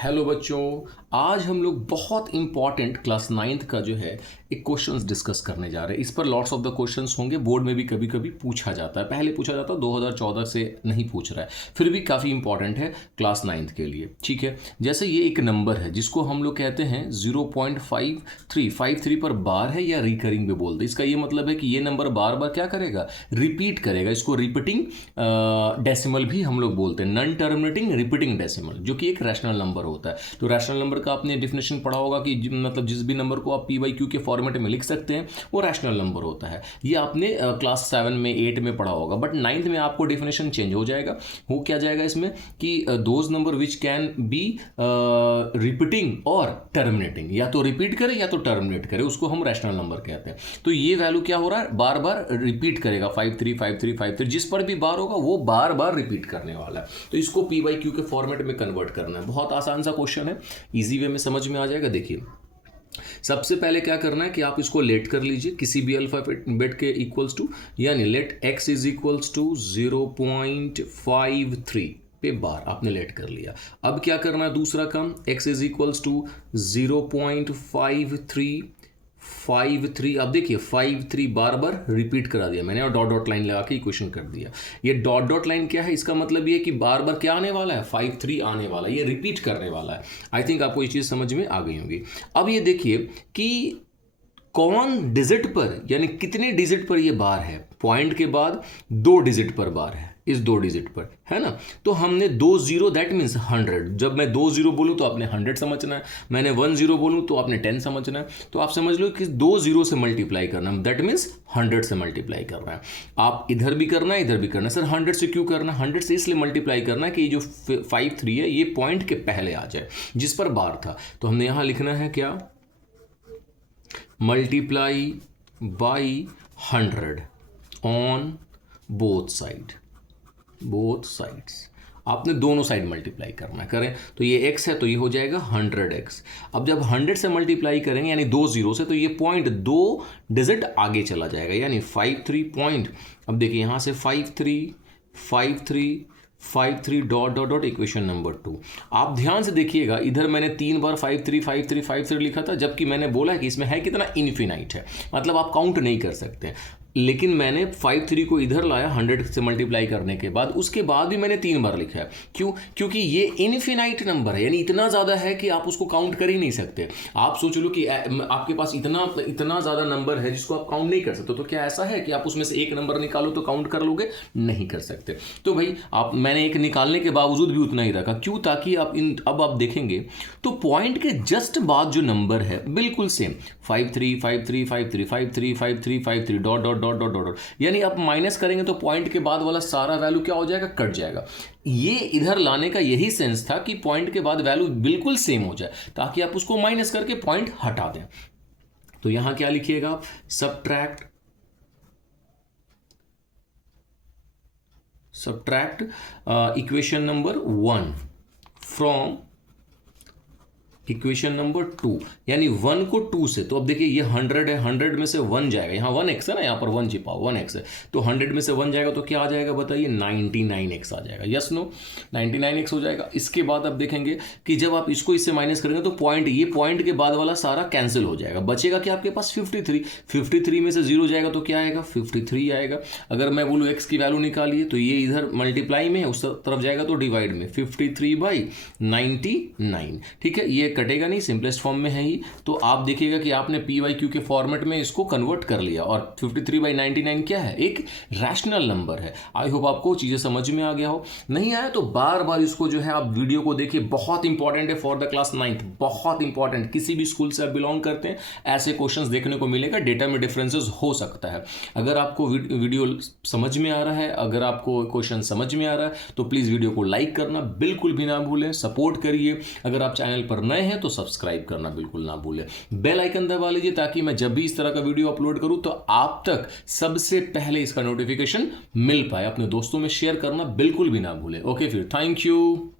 Hello बच्चों, आज हम लोग बहुत इंपॉर्टेंट क्लास नाइन्थ का जो है एक क्वेश्चंस डिस्कस करने जा रहे हैं। इस पर लॉट्स ऑफ द क्वेश्चंस होंगे, बोर्ड में भी कभी कभी पूछा जाता है। पहले पूछा जाता है, 2014 से नहीं पूछ रहा है, फिर भी काफ़ी इंपॉर्टेंट है क्लास नाइन्थ के लिए। ठीक है, जैसे ये एक नंबर है जिसको हम लोग कहते हैं 0.53 पर बार है या रिकरिंग भी बोलते हैं। इसका ये मतलब है कि ये नंबर बार बार क्या करेगा, रिपीट करेगा। इसको रिपीटिंग डेसिमल भी हम लोग बोलते हैं, नॉन टर्मिनेटिंग रिपीटिंग डेसिमल, जो कि एक रैशनल नंबर होता है। तो रैशनल नंबर का आपने डेफिनेशन पढ़ा होगा कि मतलब जिस भी नंबर को आप पी बाई क्यू के फॉर्मेट में लिख सकते हैं वो रैशनल नंबर होता है। ये आपने क्लास 7 में 8 में पढ़ा होगा, बट 9th में आपको डेफिनेशन चेंज हो जाएगा। हो क्या जाएगा इसमें कि those number which can be repeating और टर्मिनेटिंग, या तो रिपीट करे या तो टर्मिनेट करे, उसको हम रैशनल नंबर कहते हैं। तो ये वैल्यू क्या हो रहा है, बार बार रिपीट करेगा। 535353 जिस पर भी बार होगा वो बार बार रिपीट करने वाला है। तो इसको पी बाई क्यू के फॉर्मेट में कन्वर्ट करना है। बहुत आसान सा क्वेश्चन है, इजी वे में समझ में आ जाएगा। देखिए, सबसे पहले क्या करना है कि आप इसको लेट कर लीजिए किसी भी अल्फाबेट के इक्वल्स टू, यानी let x is equals to 0.53 पे बार आपने लेट कर लिया। अब क्या करना है, दूसरा काम, x इज इक्वल्स टू 0.53। अब देखिए 53 बार बार रिपीट करा दिया मैंने और डॉट डॉट लाइन लगा के इक्वेशन कर दिया। ये डॉट डॉट लाइन क्या है, इसका मतलब ये कि बार बार क्या आने वाला है, 53 आने वाला है, ये रिपीट करने वाला है। आई थिंक आपको ये चीज़ समझ में आ गई होगी। अब ये देखिए कि कौन डिजिट पर, यानी कितने डिजिट पर ये बार है। पॉइंट के बाद 2 डिजिट पर बार है, इस 2 डिजिट पर है ना। तो हमने 2 0, दैट मीन्स 100। जब मैं 2 0 बोलूँ तो आपने 100 समझना है, मैंने 1 0 बोलूँ तो आपने 10 समझना है। तो आप समझ लो कि 2 0 से मल्टीप्लाई करना है, दैट मीन्स 100 से मल्टीप्लाई करना है। आप इधर भी करना है, इधर भी करना है। सर 100 से क्यों करना है, 100 से इसलिए मल्टीप्लाई करना है कि ये जो 53 है ये पॉइंट के पहले आ जाए जिस पर बार था। तो हमने यहाँ लिखना है क्या, multiply by 100 on both sides. आपने दोनों साइड मल्टीप्लाई करना है। करें तो ये x है तो ये हो जाएगा 100x। अब जब 100 से मल्टीप्लाई करेंगे यानी 2 0 से, तो ये पॉइंट 2 डिजिट आगे चला जाएगा, यानी 53 पॉइंट। अब देखिए यहाँ से 53 dot dot dot equation number 2। आप ध्यान से देखिएगा, इधर मैंने 3 बार 53 लिखा था, जबकि मैंने बोला कि इसमें है कितना, इन्फिनाइट है, मतलब आप काउंट नहीं कर सकते। लेकिन मैंने 53 को इधर लाया 100 से मल्टीप्लाई करने के बाद, उसके बाद भी मैंने 3 बार लिखा है। क्यों, क्योंकि ये इन्फिनाइट नंबर है, यानी इतना ज़्यादा है कि आप उसको काउंट कर ही नहीं सकते। आप सोच लो कि आपके पास इतना ज़्यादा नंबर है जिसको आप काउंट नहीं कर सकते। तो क्या ऐसा है कि आप उसमें से एक नंबर निकालो तो काउंट कर लोगे, नहीं कर सकते। तो भाई मैंने एक निकालने के बावजूद भी उतना ही रखा। क्यों, ताकि अब आप देखेंगे तो पॉइंट के जस्ट बाद जो नंबर है बिल्कुल same, 53 dot dot dot dot dot, यानी आप माइनस करेंगे तो पॉइंट के बाद वाला सारा वैल्यू क्या हो जाएगा, कट जाएगा। ये इधर लाने का यही सेंस था कि पॉइंट के बाद वैल्यू बिल्कुल सेम हो जाए, ताकि आप उसको माइनस करके पॉइंट हटा दें। तो यहां क्या लिखिएगा आप, subtract equation number 1 from equation number 2, यानी 1 को 2 से। तो अब देखिए ये 100 है, 100 में से 1 जाएगा, यहाँ 1x है ना, यहाँ पर 1 छिपा 1x है, तो 100 में से 1 जाएगा तो क्या आ जाएगा बताइए, 99x आ जाएगा। यस नो, 99x हो जाएगा। इसके बाद आप देखेंगे कि जब आप इसको इससे माइनस करेंगे तो ये पॉइंट के बाद वाला सारा कैंसिल हो जाएगा। बचेगा क्या आपके पास, 53 में से 0 जाएगा तो क्या आएगा, 53 आएगा। अगर मैं बोलूँ x की वैल्यू निकालिए तो ये इधर मल्टीप्लाई में है, उस तरफ जाएगा तो डिवाइड में, 53/99। ठीक है, ये कटेगा नहीं, सिंपलेस्ट फॉर्म में है ही। तो आप देखिएगा कि आपने पी वाई क्यू के फॉर्मेट में इसको कन्वर्ट कर लिया, और 53/99 क्या है, एक रैशनल नंबर है। आई होप आपको चीज़ें समझ में आ गया हो। नहीं आया तो बार बार इसको जो है आप वीडियो को देखिए, बहुत इंपॉर्टेंट है फॉर द क्लास 9th, बहुत इंपॉर्टेंट। किसी भी स्कूल से आप बिलोंग करते हैं ऐसे क्वेश्चंस देखने को मिलेगा, डेटा में डिफरेंसेस हो सकता है। अगर आपको वीडियो समझ में आ रहा है, अगर आपको क्वेश्चन समझ में आ रहा है तो प्लीज़ वीडियो को लाइक करना बिल्कुल भी ना भूलें, सपोर्ट करिए। अगर आप चैनल पर नए हैं तो सब्सक्राइब करना बिल्कुल ना भूलें, बेल आइकन दबा लीजिए, ताकि मैं जब भी इस तरह का वीडियो अपलोड करूं तो आप तक सबसे पहले इसका नोटिफिकेशन मिल पाए। अपने दोस्तों में शेयर करना बिल्कुल भी ना भूलें। ओके, फिर थैंक यू।